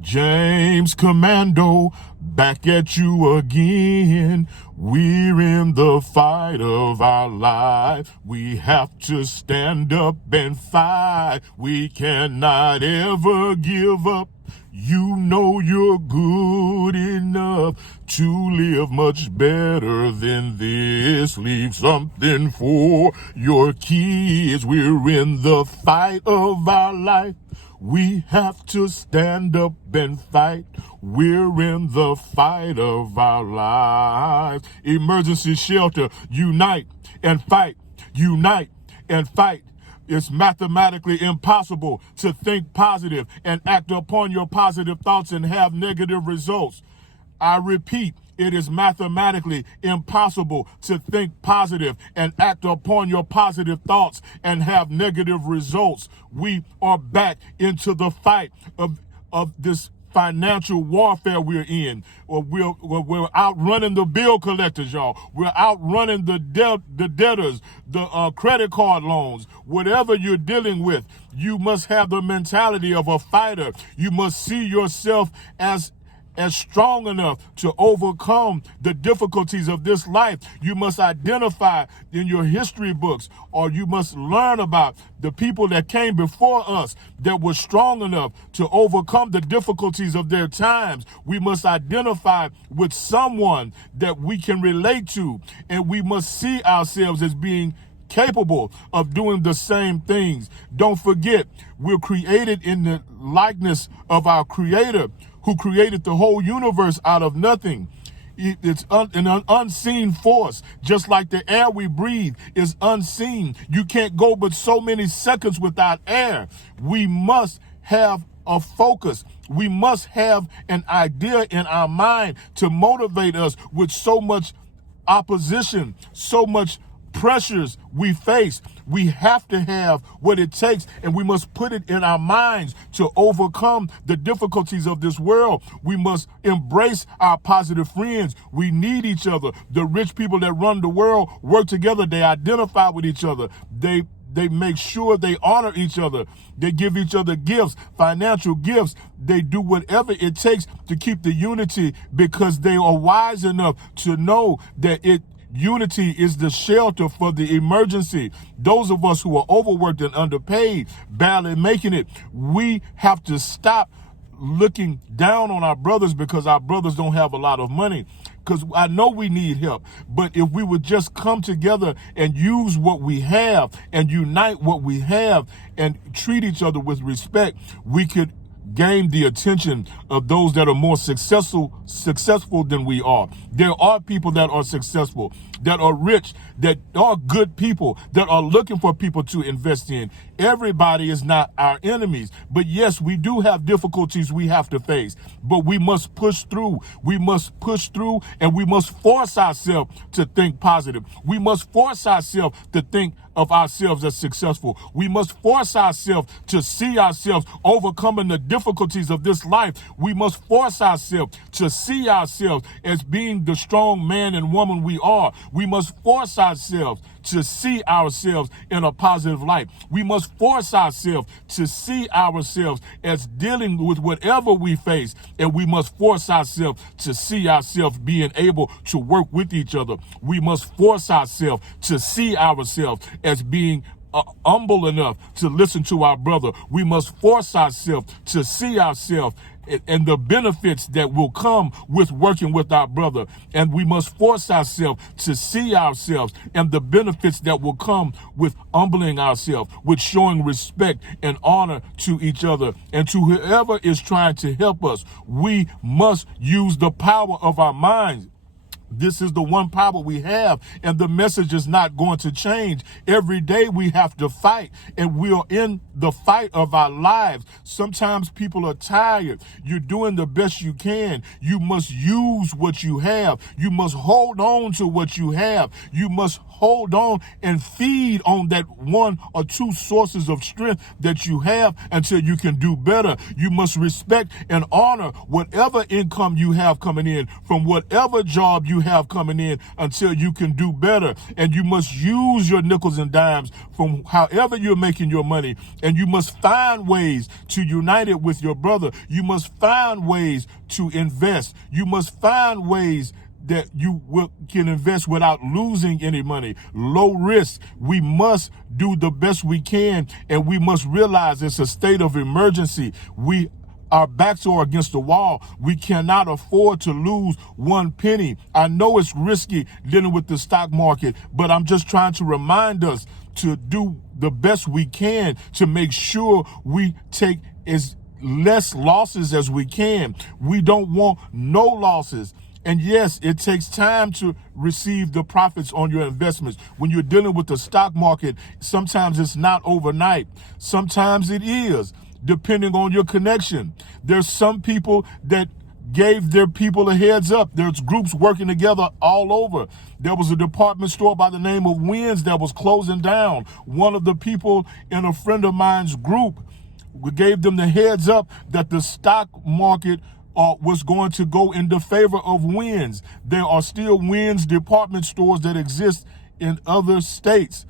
James Commando, back at you again. We're in the fight of our life. We have to stand up and fight. We cannot ever give up. You know you're good enough to live much better than this. Leave something for your kids. We're in the fight of our life. We have to stand up and fight. We're in the fight of our lives. Emergency shelter, unite and fight. Unite and fight. It's mathematically impossible to think positive and act upon your positive thoughts and have negative results. I repeat, it is mathematically impossible to think positive and act upon your positive thoughts and have negative results. We are back into the fight of this financial warfare we're in. We're outrunning the bill collectors, y'all. We're outrunning the debtors, the credit card loans. Whatever you're dealing with, you must have the mentality of a fighter. You must see yourself as strong enough to overcome the difficulties of this life. You must identify in your history books, or you must learn about the people that came before us that were strong enough to overcome the difficulties of their times. We must identify with someone that we can relate to, and we must see ourselves as being capable of doing the same things. Don't forget, we're created in the likeness of our Creator, who created the whole universe out of nothing. It's an unseen force, just like the air we breathe is unseen. You can't go but so many seconds without air. We must have a focus. We must have an idea in our mind to motivate us with so much opposition, so much pressures we face. We have to have what it takes, and we must put it in our minds to overcome the difficulties of this world. We must embrace our positive friends. We need each other. The rich people that run the world work together. They identify with each other. They make sure they honor each other. They give each other gifts, financial gifts. They do whatever it takes to keep the unity, because they are wise enough to know that unity is the shelter for the emergency. Those of us who are overworked and underpaid, barely making it, we have to stop looking down on our brothers because our brothers don't have a lot of money. Because I know we need help, but if we would just come together and use what we have and unite what we have and treat each other with respect, we could gain the attention of those that are more successful than we are. There are people that are successful, that are rich, that are good people, that are looking for people to invest in. Everybody is not our enemies, but yes, we do have difficulties we have to face, but we must push through. We must push through, and we must force ourselves to think positive. We must force ourselves to think of ourselves as successful. We must force ourselves to see ourselves overcoming the difficulties of this life. We must force ourselves to see ourselves as being the strong man and woman we are. We must force ourselves to see ourselves in a positive light. We must force ourselves to see ourselves as dealing with whatever we face, and we must force ourselves to see ourselves being able to work with each other. We must force ourselves to see ourselves as being humble enough to listen to our brother. We must force ourselves to see ourselves and the benefits that will come with working with our brother. And we must force ourselves to see ourselves and the benefits that will come with humbling ourselves, with showing respect and honor to each other and to whoever is trying to help us. We must use the power of our minds. This is the one power we have, and the message is not going to change. Every day we have to fight, and we are in the fight of our lives. Sometimes people are tired. You're doing the best you can. You must use what you have. You must hold on to what you have. You must hold on and feed on that one or two sources of strength that you have until you can do better. You must respect and honor whatever income you have coming in from whatever job you you have coming in until you can do better. And you must use your nickels and dimes from however you're making your money. And you must find ways to unite it with your brother. You must find ways to invest. You must find ways that can invest without losing any money. Low risk. We must do the best we can, and we must realize it's a state of emergency. Our backs are against the wall. We cannot afford to lose one penny. I know it's risky dealing with the stock market, but I'm just trying to remind us to do the best we can to make sure we take as less losses as we can. We don't want no losses. And yes, it takes time to receive the profits on your investments. When you're dealing with the stock market, sometimes it's not overnight. Sometimes it is, depending on your connection. There's some people that gave their people a heads up. There's groups working together all over. There was a department store by the name of Wins that was closing down. One of the people in a friend of mine's group, we gave them the heads up that the stock market was going to go in the favor of Wins. There are still Wins department stores that exist in other states.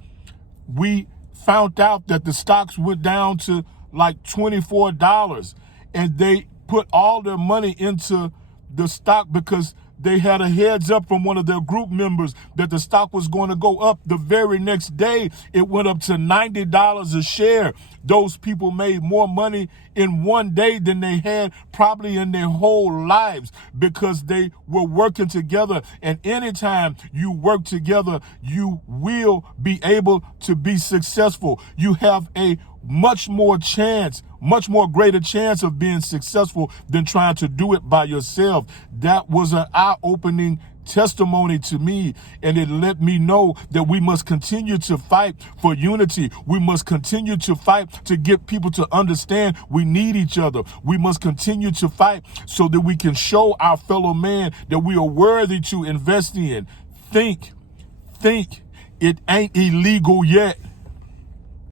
We found out that the stocks went down to like $24, and they put all their money into the stock because they had a heads up from one of their group members that the stock was going to go up. The very next day, it went up to $90 a share. Those people made more money in one day than they had probably in their whole lives because they were working together. And anytime you work together, you will be able to be successful. You have a much more greater chance of being successful than trying to do it by yourself. That was an eye-opening testimony to me, and it let me know that we must continue to fight for unity. We must continue to fight to get people to understand we need each other. We must continue to fight so that we can show our fellow man that we are worthy to invest in. Think. It ain't illegal yet.